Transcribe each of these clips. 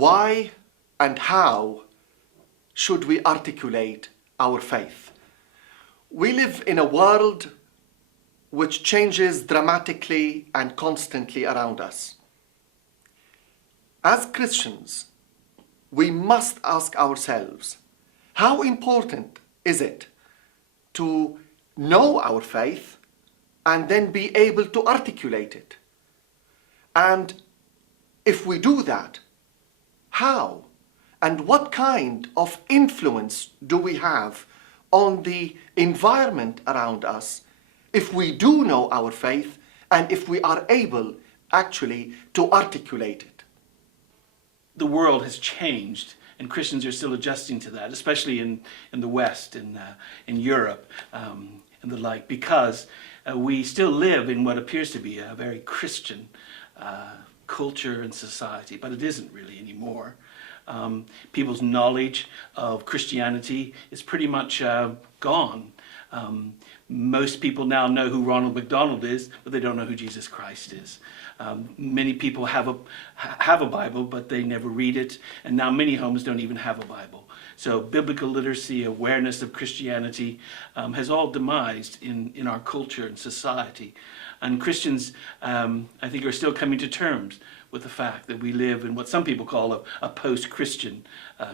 Why and how should we articulate our faith? We live in a world which changes dramatically and constantly around us. As Christians, we must ask ourselves, how important is it to know our faith and then be able to articulate it? And if we do that, how and what kind of influence do we have on the environment around us if we do know our faith and if we are able actually to articulate it? The world has changed, and Christians are still adjusting to that, especially in the West, in Europe, and the like, because we still live in what appears to be a very Christian culture and society, but it isn't really anymore. People's knowledge of Christianity is pretty much gone. Most people now know who Ronald McDonald is, but they don't know who Jesus Christ is. Many people have a Bible, but they never read it, and now many homes don't even have a Bible. So biblical literacy, awareness of Christianity has all demised in our culture and society. And Christians, I think, are still coming to terms with the fact that we live in what some people call a post-Christian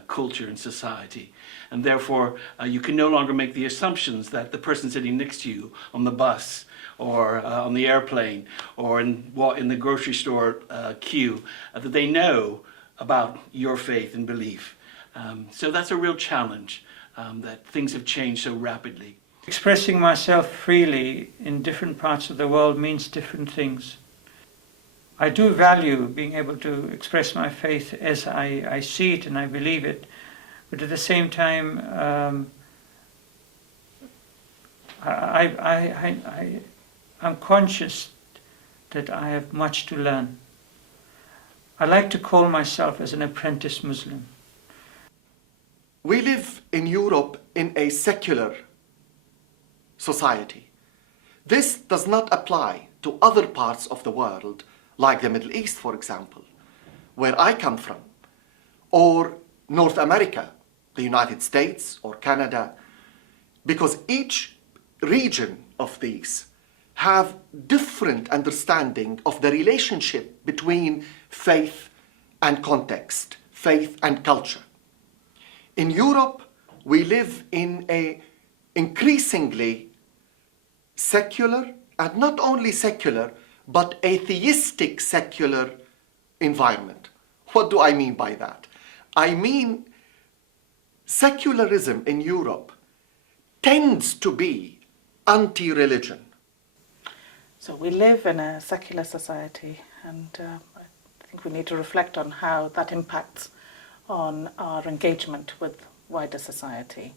culture and society. And therefore, you can no longer make the assumptions that the person sitting next to you on the bus or on the airplane or in the grocery store queue, that they know about your faith and belief. So that's a real challenge, that things have changed so rapidly. Expressing myself freely in different parts of the world means different things. I do value being able to express my faith as I see it and I believe it, but at the same time, I'm conscious that I have much to learn. I like to call myself as an apprentice Muslim. We live in Europe in a secular society. This does not apply to other parts of the world, like the Middle East, for example, where I come from, or North America, the United States or Canada, because each region of these have different understanding of the relationship between faith and context, faith and culture. In Europe, we live in an increasingly secular, and not only secular, but atheistic secular environment. What do I mean by that? I mean secularism in Europe tends to be anti-religion. So we live in a secular society, and I think we need to reflect on how that impacts on our engagement with wider society.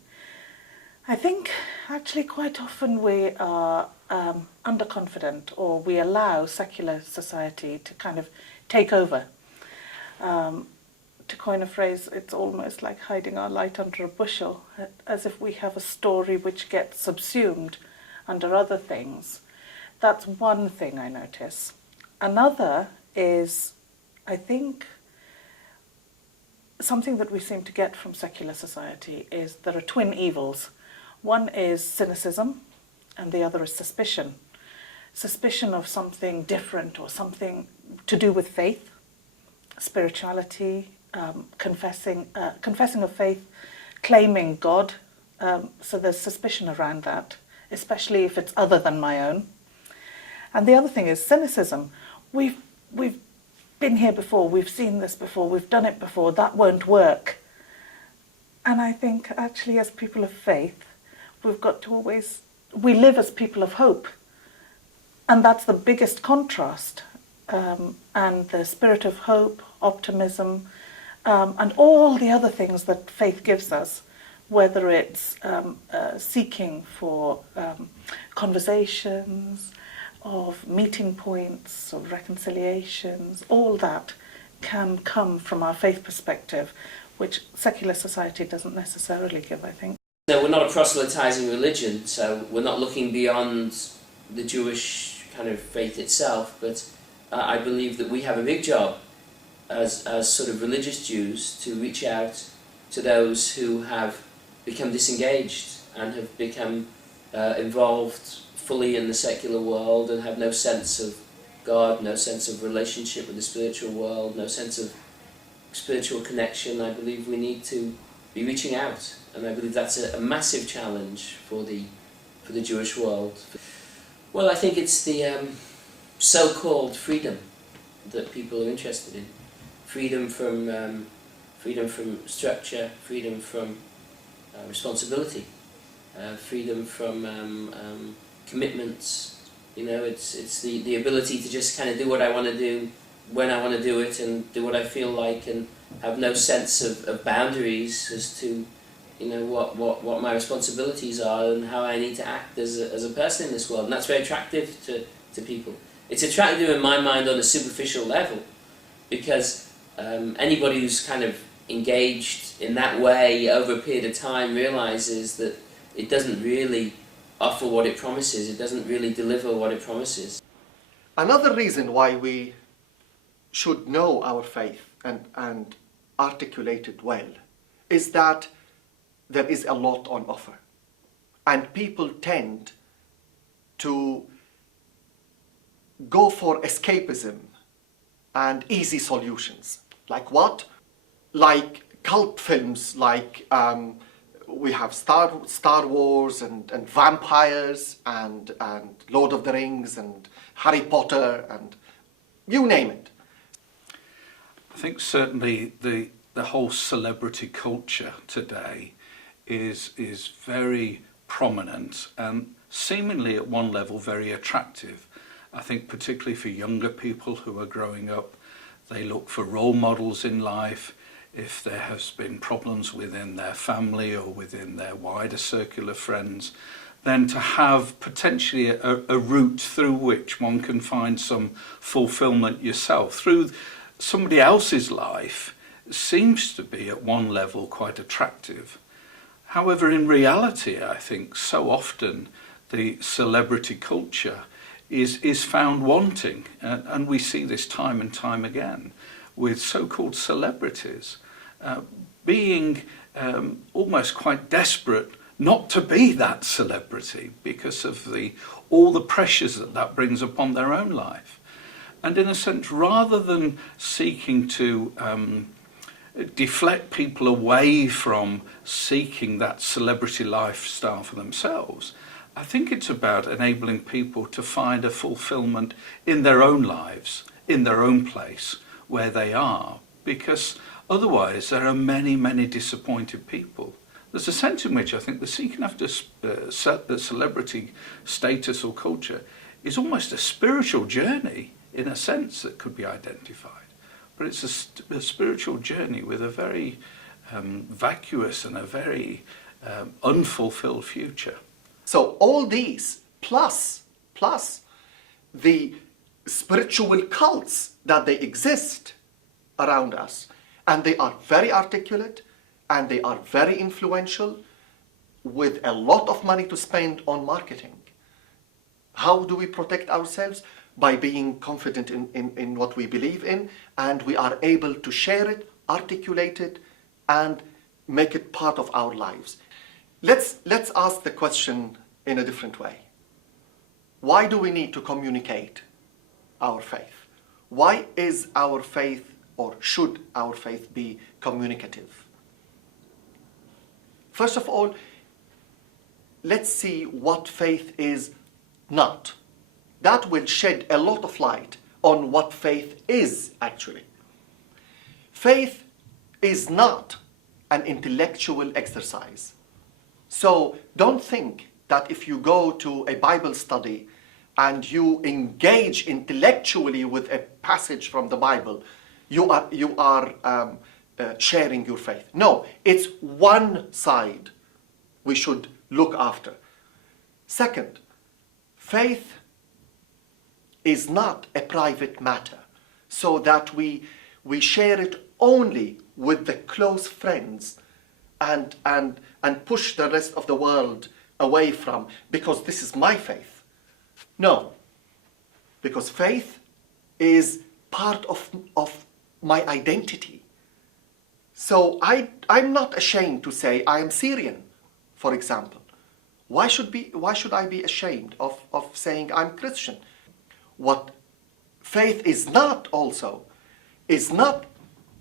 I think actually quite often we are underconfident, or we allow secular society to kind of take over. To coin a phrase, it's almost like hiding our light under a bushel, as if we have a story which gets subsumed under other things. That's one thing I notice. Another is, I think, something that we seem to get from secular society is there are twin evils. One is cynicism, and the other is suspicion. Suspicion of something different or something to do with faith, spirituality, confessing of faith, claiming God. So there's suspicion around that, especially if it's other than my own. And the other thing is cynicism. We've been here before, we've seen this before, we've done it before, that won't work. And I think actually as people of faith, we've got to we live as people of hope. And that's the biggest contrast. And the spirit of hope, optimism, and all the other things that faith gives us, whether it's seeking for conversations, of meeting points, of reconciliations, all that can come from our faith perspective, which secular society doesn't necessarily give, I think. No, we're not a proselytizing religion, so we're not looking beyond the Jewish kind of faith itself, but I believe that we have a big job as sort of religious Jews, to reach out to those who have become disengaged and have become involved fully in the secular world and have no sense of God, no sense of relationship with the spiritual world, no sense of spiritual connection. I believe we need to be reaching out, and I believe that's a massive challenge for the Jewish world. Well, I think it's the so-called freedom that people are interested in. Freedom from structure, freedom from responsibility, freedom from commitments. You know, it's the ability to just kind of do what I want to do when I want to do it and do what I feel like, and have no sense of boundaries as to, you know, what my responsibilities are and how I need to act as a person in this world. And that's very attractive to people. It's attractive in my mind on a superficial level, because anybody who's kind of engaged in that way over a period of time realizes that it doesn't really offer what it promises. It doesn't really deliver what it promises. Another reason why we should know our faith and articulate it well is that there is a lot on offer. And people tend to go for escapism and easy solutions. Like what? Like cult films, like we have Star Wars and vampires and Lord of the Rings and Harry Potter and you name it. I think certainly the whole celebrity culture today is very prominent and seemingly at one level very attractive. I think particularly for younger people who are growing up, they look for role models in life. If there has been problems within their family or within their wider circle of friends, then to have potentially a route through which one can find some fulfillment yourself through somebody else's life seems to be at one level quite attractive. However, in reality, I think so often the celebrity culture is found wanting, and we see this time and time again with so-called celebrities being almost quite desperate not to be that celebrity because of all the pressures that brings upon their own life. And in a sense, rather than seeking to deflect people away from seeking that celebrity lifestyle for themselves, I think it's about enabling people to find a fulfillment in their own lives, in their own place where they are, because otherwise there are many, many disappointed people. There's a sense in which I think the seeking after the celebrity status or culture is almost a spiritual journey in a sense that could be identified. But it's a spiritual journey with a very vacuous and a very unfulfilled future. So all these plus the spiritual cults that they exist around us, and they are very articulate and they are very influential with a lot of money to spend on marketing. How do we protect ourselves? By being confident in what we believe in, and we are able to share it, articulate it, and make it part of our lives. Let's ask the question in a different way. Why do we need to communicate our faith? Why is our faith, or should our faith be communicative? First of all, let's see what faith is not. That will shed a lot of light on what faith is actually. Faith is not an intellectual exercise. So don't think that if you go to a Bible study and you engage intellectually with a passage from the Bible, you are sharing your faith. No, it's one side we should look after. Second, faith is not a private matter, so that we share it only with the close friends and push the rest of the world away from, because this is my faith. No, because faith is part of my identity. So I'm not ashamed to say I am Syrian, for example. Why should I be ashamed of saying I'm Christian? What faith is not also is not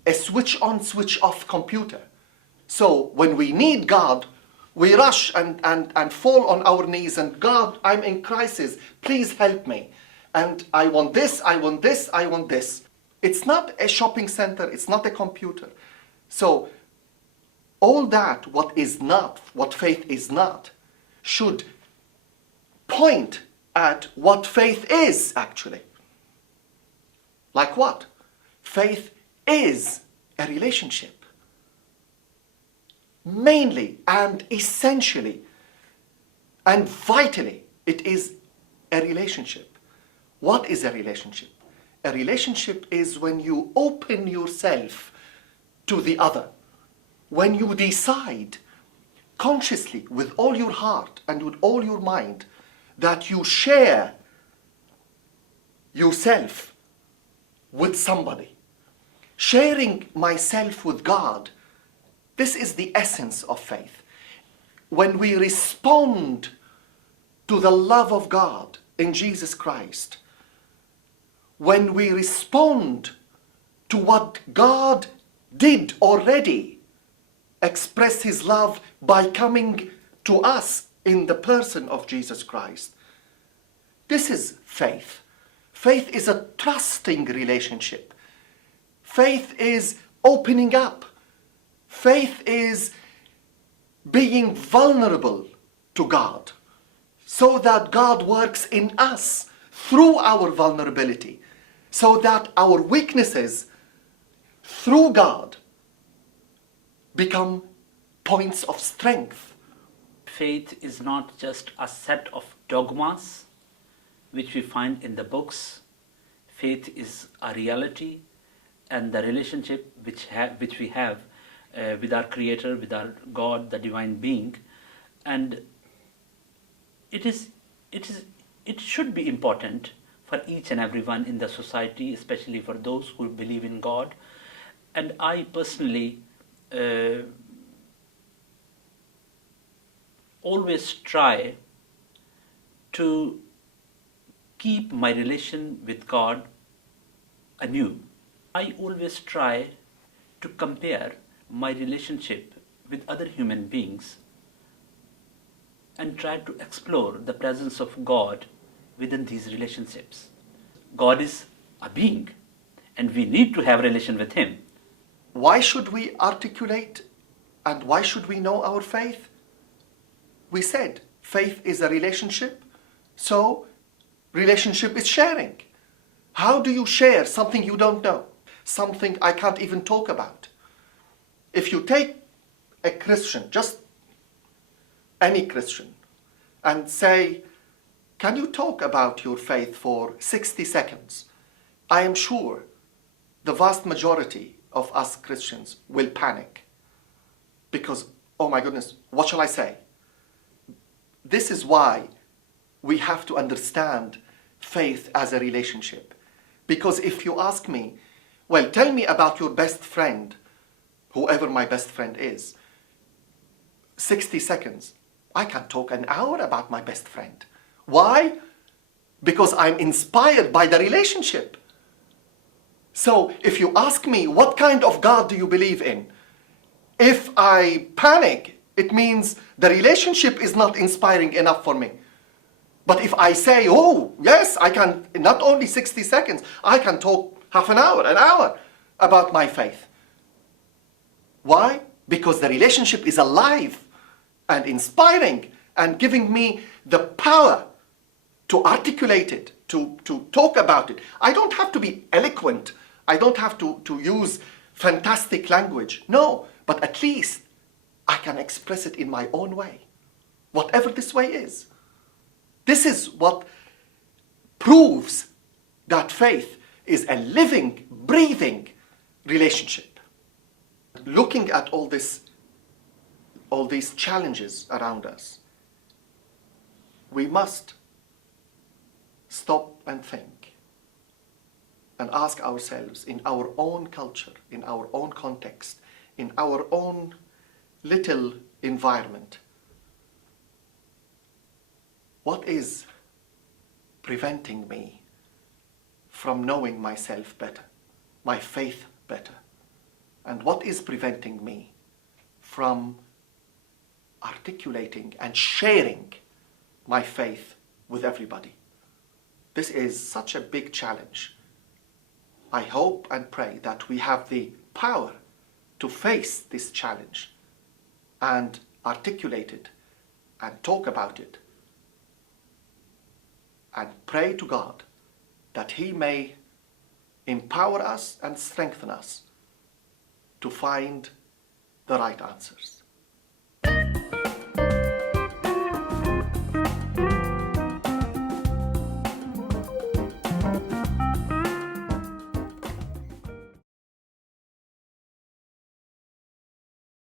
a switch on, switch off computer. So when we need God, we rush and fall on our knees and, God, I'm in crisis, please help me. And I want this, I want this, I want this. It's not a shopping center, it's not a computer. So all that, what is not, what faith is not, should point at what faith is actually. Like what? Faith is a relationship. Mainly and essentially and vitally, it is a relationship. What is a relationship? A relationship is when you open yourself to the other, when you decide consciously with all your heart and with all your mind that you share yourself with somebody. Sharing myself with God, this is the essence of faith. When we respond to the love of God in Jesus Christ, when we respond to what God did already, express His love by coming to us in the person of Jesus Christ. This is faith. Faith is a trusting relationship. Faith is opening up. Faith is being vulnerable to God so that God works in us through our vulnerability, so that our weaknesses through God become points of strength. Faith is not just a set of dogmas which we find in the books. Faith is a reality and the relationship which we have with our Creator, with our God, the divine being. And it should be important for each and everyone in the society, especially for those who believe in God. And I personally always try to keep my relation with God anew. I always try to compare my relationship with other human beings and try to explore the presence of God within these relationships. God is a being and we need to have a relation with Him. Why should we articulate and why should we know our faith? We said faith is a relationship, so relationship is sharing. How do you share something you don't know? Something I can't even talk about. If you take a Christian, just any Christian, and say, can you talk about your faith for 60 seconds? I am sure the vast majority of us Christians will panic because, oh my goodness, what shall I say? This is why we have to understand faith as a relationship. Because if you ask me, well, tell me about your best friend, whoever my best friend is, 60 seconds, I can talk an hour about my best friend. Why? Because I'm inspired by the relationship. So if you ask me, what kind of God do you believe in? If I panic, it means the relationship is not inspiring enough for me. But if I say, oh, yes, I can, not only 60 seconds, I can talk half an hour about my faith. Why? Because the relationship is alive and inspiring and giving me the power to articulate it, to talk about it. I don't have to be eloquent. I don't have to use fantastic language. No, but at least I can express it in my own way, whatever this way is. This is what proves that faith is a living, breathing relationship. Looking at all these challenges around us, we must stop and think. and ask ourselves in our own culture, in our own context, in our own little environment, what is preventing me from knowing myself better, my faith better? And what is preventing me from articulating and sharing my faith with everybody? This is such a big challenge. I hope and pray that we have the power to face this challenge and articulate it and talk about it and pray to God that He may empower us and strengthen us to find the right answers.